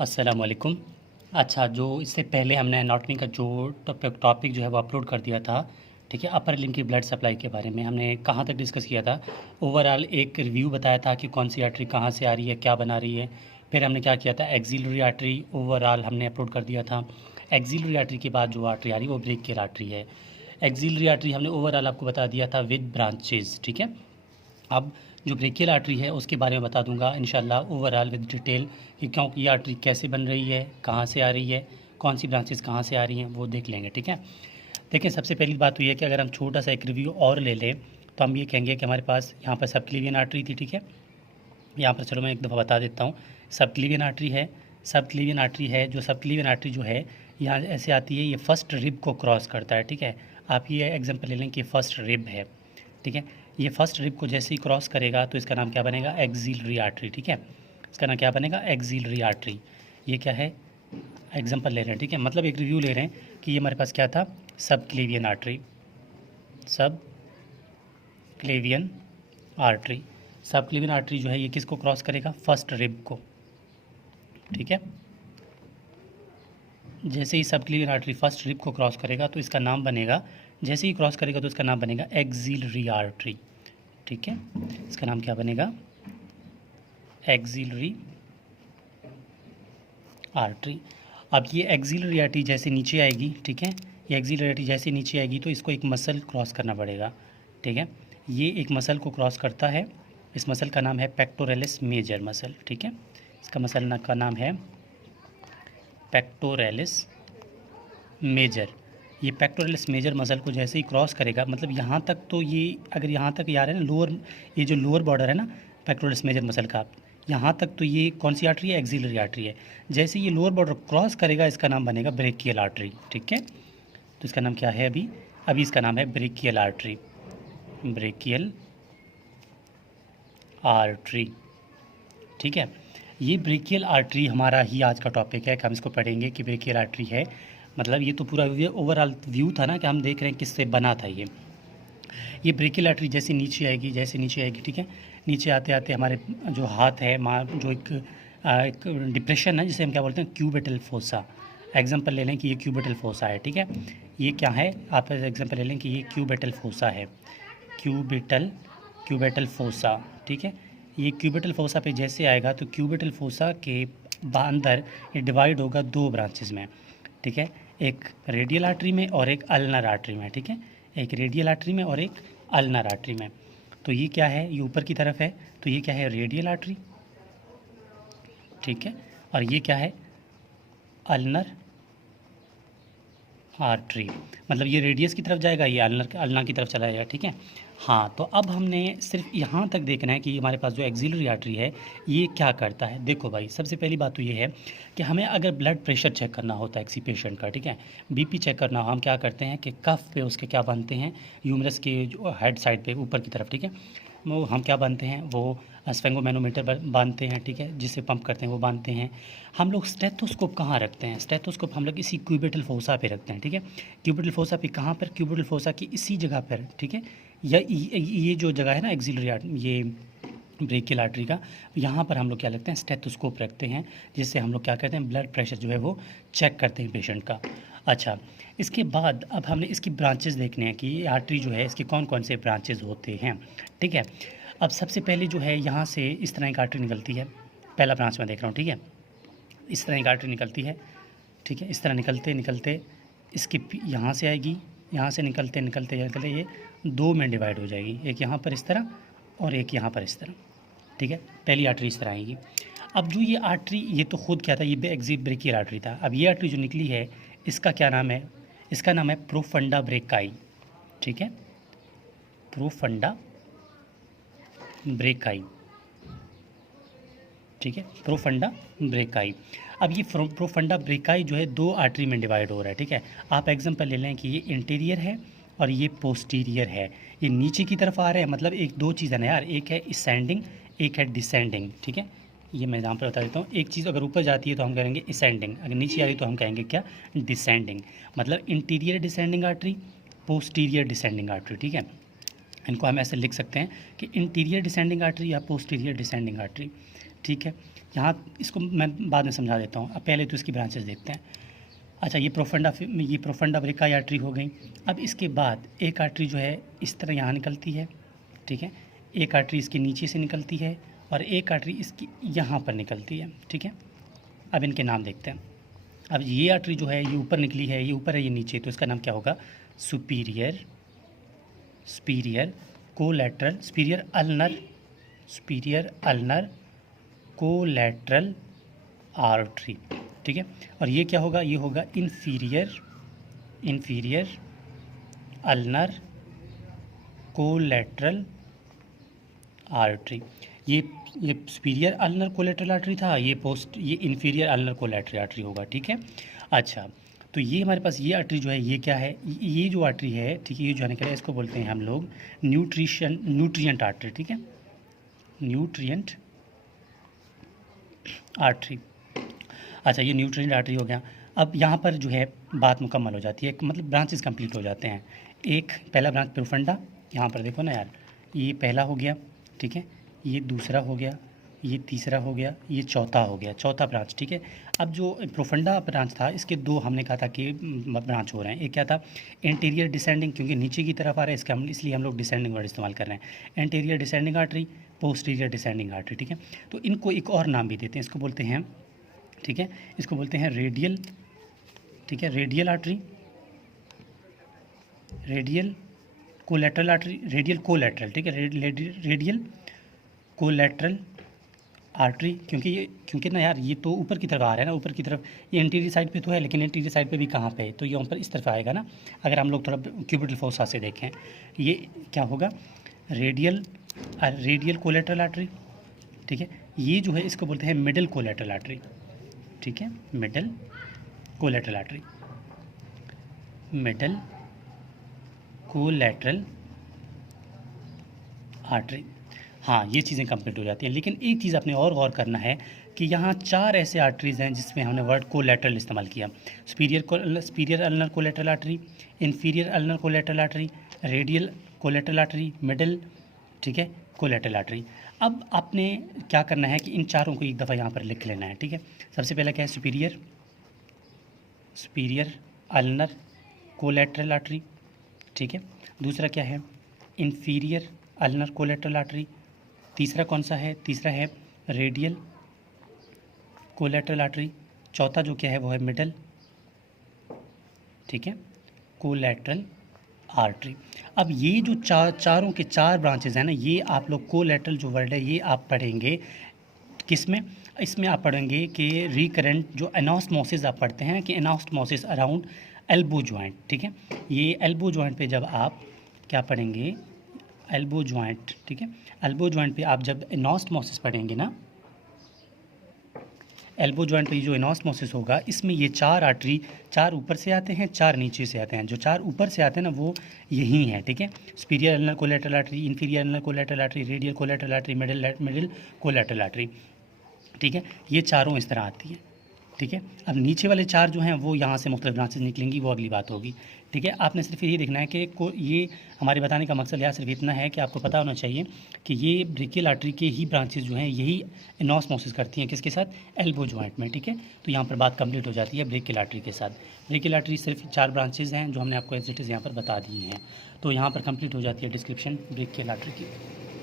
अस्सलामुअलैकुम। अच्छा, जो इससे पहले हमने एनाटॉमी का जो टॉपिक जो है वो अपलोड कर दिया था, ठीक है। अपर लिम्ब की ब्लड सप्लाई के बारे में हमने कहाँ तक डिस्कस किया था। ओवरऑल एक रिव्यू बताया था कि कौन सी आर्टरी कहाँ से आ रही है, क्या बना रही है। फिर हमने क्या किया था, एक्सिलरी आर्टरी ओवरऑल हमने अपलोड कर दिया था। एक्सिलरी आर्टरी के बाद जो आर्टरी आ रही है वो ब्रेकियल आर्टरी है। एक्सिलरी आर्टरी हमने ओवरऑल आपको बता दिया था विद ब्रांचेज, ठीक है। अब जो ब्रेकियल आर्टरी है उसके बारे में बता दूंगा इंशाल्लाह ओवरऑल विद डिटेल कि क्यों ये आर्टरी कैसे बन रही है, कहाँ से आ रही है, कौन सी ब्रांचेस कहाँ से आ रही हैं, वो देख लेंगे, ठीक है। देखें, सबसे पहली बात तो ये है कि अगर हम छोटा सा एक रिव्यू और ले लें तो हम ये कहेंगे कि हमारे पास यहाँ पर सबक्लीवियन आर्टरी थी, ठीक है। यहाँ पर चलो मैं एक दफ़ा बता देता हूँ। सबक्लीवियन आर्टरी है, सबक्लीवियन आर्टरी है। जो सबक्लीवियन आर्टरी जो है यहाँ ऐसे आती है, ये फर्स्ट रिब को क्रॉस करता है, ठीक है। आप ये एग्जांपल ले लें कि फर्स्ट रिब है, ठीक है। ये फर्स्ट रिब को जैसे ही क्रॉस करेगा तो इसका नाम क्या बनेगा, एक्सिलरी आर्टरी, ठीक है। इसका नाम क्या बनेगा, एक्सिलरी आर्टरी। ये क्या है, एग्जांपल ले रहे हैं, ठीक है। मतलब एक रिव्यू ले रहे हैं कि ये हमारे पास क्या था, सब क्लेवियन आर्टरी, सब क्लेवियन आर्टरी। सब क्लेवियन आर्टरी जो है ये किसको क्रॉस करेगा, फर्स्ट रिब को, ठीक है। जैसे ही सब क्लेवियन आर्टरी फर्स्ट रिब को क्रॉस करेगा तो इसका नाम बनेगा, जैसे ही क्रॉस करेगा तो इसका नाम बनेगा एक्सिलरी आर्टरी, ठीक है। इसका नाम क्या बनेगा, एक्सिलरी आर्टरी। अब ये एक्सिलरी आर्टरी जैसे नीचे आएगी, ठीक है। ये एक्सिलरी आर्टरी जैसे नीचे आएगी तो इसको एक मसल क्रॉस करना पड़ेगा, ठीक है। ये एक मसल को क्रॉस करता है, इस मसल का नाम है पेक्टोरलिस मेजर मसल, ठीक है। इसका मसल का नाम है पेक्टोरलिस मेजर। ये पेक्टोरलिस मेजर मसल को जैसे ही क्रॉस करेगा, मतलब यहाँ तक तो ये अगर यहाँ तक यार है ना लोअर, ये जो लोअर बॉर्डर है ना पेक्टोरलिस मेजर मसल का, यहाँ तक तो ये कौन सी आर्टरी है, एक्सिलरी आर्टरी है। जैसे ये लोअर बॉर्डर क्रॉस करेगा इसका नाम बनेगा ब्रेकियल आर्टरी, ठीक है। तो इसका नाम क्या है, अभी अभी इसका नाम है ब्रेकियल आर्टरी, ब्रेकियल आर्टरी, ठीक है। ये ब्रेकियल आर्टरी हमारा ही आज का टॉपिक है कि हम इसको पढ़ेंगे कि ब्रेकियल आर्टरी है। मतलब ये तो पूरा ओवरऑल व्यू था ना कि हम देख रहे हैं किससे बना था ये ब्रेकियल आर्टरी जैसे नीचे आएगी, जैसे नीचे आएगी, ठीक है। नीचे आते आते हमारे जो हाथ है जो एक डिप्रेशन है जिसे हम क्या बोलते हैं, क्यूबिटल फोसा। एग्जांपल ले लें कि ये क्यूबिटल फोसा है, ठीक है। ये क्या है, आप एग्जांपल ले लें कि ये क्यूबिटल फोसा है, क्यूबिटल फोसा, ठीक है। ये क्यूबिटल फोसा पे जैसे आएगा तो क्यूबिटल फोसा के अंदर ये डिवाइड होगा दो ब्रांचेस में, ठीक है। एक रेडियल आर्टरी में और एक अल्नर आर्टरी में, ठीक है। एक रेडियल आर्टरी में और एक अल्नर आर्टरी में। तो ये क्या है, ये ऊपर की तरफ है तो ये क्या है, रेडियल आर्टरी, ठीक है। और ये क्या है, अल्नर आर्टरी। मतलब ये रेडियस की तरफ जाएगा, ये अल्नर की तरफ चला जाएगा, ठीक है। हाँ, तो अब हमने सिर्फ यहाँ तक देखना है कि हमारे पास जो एक्सिलरी आर्टरी है ये क्या करता है। देखो भाई, सबसे पहली बात तो ये है कि हमें अगर ब्लड प्रेशर चेक करना होता है किसी पेशेंट का, ठीक है, बीपी चेक करना हो, हम क्या करते हैं कि कफ पे उसके क्या बांधते हैं, ह्यूमरस के जो हेड साइड पे ऊपर की तरफ, ठीक है, वो हम क्या बांधते हैं, वो स्फेंगोमैनोमीटर बांधते हैं, ठीक है, जिससे पंप करते हैं वो बांधते हैं। हम लोग स्टेथोस्कोप कहाँ रखते हैं, स्टेथोस्कोप हम लोग इसी क्यूबिटल फोसा पे रखते हैं, ठीक है। क्यूबिटल फोसा पे कहाँ पर, क्यूबिटल फोसा की इसी जगह पर, ठीक है। ये जो जगह है ना एक्सिलरी आर्टरी, ये ब्रेकियल आर्टरी का, यहाँ पर हम लोग क्या रखते हैं, स्टेथोस्कोप रखते हैं, जिससे हम लोग क्या करते हैं, ब्लड प्रेशर जो है वो चेक करते हैं पेशेंट का। अच्छा, इसके बाद अब हमने इसकी ब्रांचेस देखने हैं कि ये आर्टरी जो है इसके कौन कौन से ब्रांचेस होते हैं, ठीक है। अब सबसे पहले जो है यहाँ से इस तरह की आर्टरी निकलती है, पहला ब्रांच में देख रहा हूँ, ठीक है। इस तरह की आर्टरी निकलती है, ठीक है। इस तरह निकलते निकलते इसकी यहाँ से आएगी, यहाँ से निकलते निकलते निकलते ये दो में डिवाइड हो जाएगी, एक यहाँ पर इस तरह और एक यहाँ पर इस तरह, ठीक है। पहली आर्टरी इस तरह आएगी। अब जो ये आर्टरी, ये तो खुद क्या था, ये एक्सिल ब्रेकियल आर्टरी था। अब ये आर्टरी जो निकली है इसका क्या नाम है, इसका नाम है प्रोफंडा ब्रेकाई, ठीक है, प्रोफंडा ब्रेकाई, ठीक है, प्रोफंडा ब्रेकाई। अब ये प्रोफंडा ब्रेकाई जो है दो आर्टरी में डिवाइड हो रहा है, ठीक है। आप एग्जांपल ले लें कि ये इंटीरियर है और ये पोस्टीरियर है, ये नीचे की तरफ आ रहे हैं। मतलब एक दो चीज़ है ना यार, एक है असेंडिंग, एक है डिसेंडिंग, ठीक है। ये मैं यहाँ पर बता देता हूँ, एक चीज़ अगर ऊपर जाती है तो हम कहेंगे असेंडिंग, अगर नीचे आ रही तो हम कहेंगे क्या, डिसेंडिंग। मतलब interior descending artery, posterior descending artery, ठीक है। इनको हम ऐसे लिख सकते हैं कि इंटीरियर डिसेंडिंग आर्टरी या पोस्टीरियर डिसेंडिंग आर्टरी, ठीक है। यहाँ इसको मैं बाद में समझा देता हूँ, अब पहले तो इसकी ब्रांचेस देखते हैं। अच्छा, ये प्रोफंडा ब्रेका आर्टरी हो गई। अब इसके बाद एक आर्टरी जो है इस तरह यहाँ निकलती है, ठीक है, एक आर्टरी इसके नीचे से निकलती है और एक आर्टरी इसकी यहाँ पर निकलती है, ठीक है। अब इनके नाम देखते हैं। अब ये आर्टरी जो है ये ऊपर निकली है, ये ऊपर है, ये नीचे, तो इसका नाम क्या होगा? Superior collateral, superior ulnar collateral artery, ठीक है। और ये क्या होगा? ये होगा इन्फीरियर अल्नर कोलैटरल आर्टरी। ये सुपीरियर अल्नर कोलैटरल आर्टरी था, ये इन्फीरियर अल्नर कोलैटरल आर्टरी होगा, ठीक है। अच्छा, तो ये हमारे पास ये आर्टरी जो है ये क्या है? ये जो आर्टरी है, ठीक है, ये जो निकला है इसको बोलते हैं हम लोग न्यूट्रिएंट आर्टरी, ठीक है, न्यूट्रिएंट आर्टरी। अच्छा, ये न्यूट्रिएंट आर्टरी हो गया। अब यहाँ पर जो है बात मुकम्मल हो जाती है, मतलब ब्रांचेस कंप्लीट हो जाते हैं। एक पहला ब्रांच प्रोफंडा, यहाँ पर देखो ना यार, ये पहला हो गया, ठीक है, ये दूसरा हो गया, ये तीसरा हो गया, ये चौथा हो गया, चौथा ब्रांच, ठीक है। अब जो प्रोफंडा ब्रांच था इसके दो हमने कहा था कि ब्रांच हो रहे हैं। एक क्या था? एंटीरियर डिसेंडिंग, क्योंकि नीचे की तरफ आ रहा है इसका इसलिए हम लोग डिसेंडिंग वर्ड इस्तेमाल कर रहे हैं। Anterior descending artery, posterior descending artery, ठीक है। तो इनको एक और नाम भी देते हैं, इसको बोलते हैं, ठीक है, इसको बोलते हैं रेडियल, ठीक है, radial artery, radial collateral artery, radial collateral, ठीक है, रेडियल कोलैटरल आर्टरी। क्योंकि ना यार ये तो ऊपर की तरफ आ रहा है ना, ऊपर की तरफ, ये एंटीरियर साइड पे तो है, लेकिन एंटीरियर साइड पे भी कहाँ पे है? तो ये ऊपर इस तरफ आएगा ना, अगर हम लोग थोड़ा क्यूबिटल फोसा से देखें। ये क्या होगा? रेडियल कोलैटरल आर्टरी, ठीक है। ये जो है इसको बोलते हैं मिडल कोलैटरल आर्टरी, ठीक है, middle collateral artery, middle collateral artery. हाँ, ये चीज़ें कंप्लीट हो जाती हैं। लेकिन एक चीज़ आपने और गौर करना है कि यहाँ 4 ऐसे आर्टरीज़ हैं जिसमें हमने वर्ड कोलैटरल इस्तेमाल किया। Superior ulnar collateral artery, inferior ulnar collateral artery, radial collateral artery, middle, ठीक है, कोलैटरल आर्टरी। अब आपने क्या करना है कि इन चारों को एक दफ़ा यहाँ पर लिख लेना है, ठीक है। सबसे पहला क्या है? सुपीरियर अल्नर कोलैटरल आर्टरी, ठीक है। दूसरा क्या है? Inferior ulnar collateral artery. तीसरा कौन सा है? तीसरा है रेडियल कोलैटरल आर्टरी। चौथा जो क्या है वो है मिडल, ठीक है, कोलैटरल आर्टरी। अब ये जो चारों के 4 ब्रांचेज हैं ना, ये आप लोग कोलैटरल जो वर्ड है ये आप पढ़ेंगे किस में? इसमें आप पढ़ेंगे कि रिकरेंट जो एनास्टमोसिस आप पढ़ते हैं कि एनास्टमोसिस अराउंड एल्बो जॉइंट, ठीक है। ये एल्बो जॉइंट पे जब आप क्या पढ़ेंगे? एल्बो जॉइंट, ठीक है, एल्बो जॉइंट पे आप जब एनास्टमोसिस पढ़ेंगे ना, एल्बो जॉइंट पे जो एनास्टमोसिस होगा इसमें ये 4 आर्टरी, 4 ऊपर से आते हैं, 4 नीचे से आते हैं। जो 4 ऊपर से आते हैं ना वो यही हैं, ठीक है। Superior ulnar collateral artery, inferior ulnar collateral artery, radial collateral artery, middle collateral artery, ठीक है। ये चारों इस तरह आती हैं, ठीक है। अब नीचे वाले 4 जो हैं वो यहाँ से मुख्तलिफ ब्रांचेज निकलेंगी, वो अगली बात होगी, ठीक है। आपने सिर्फ ये देखना है कि ये हमारे बताने का मकसद यहाँ सिर्फ इतना है कि आपको पता होना चाहिए कि ये ब्रेकियल आर्टरी के ही ब्रांचेज जो हैं यही एनास्मोसिस करती हैं, किसके साथ? एल्बो जॉइंट में, ठीक है। तो यहाँ पर बात कंप्लीट हो जाती है ब्रेकियल आर्टरी के साथ। ब्रेकियल आर्टरी सिर्फ 4 ब्रांचेज हैं जो हमने आपको एज इट इज़ यहाँ पर बता दी हैं। तो यहाँ पर कंप्लीट हो जाती है डिस्क्रिप्शन ब्रेकियल आर्टरी की।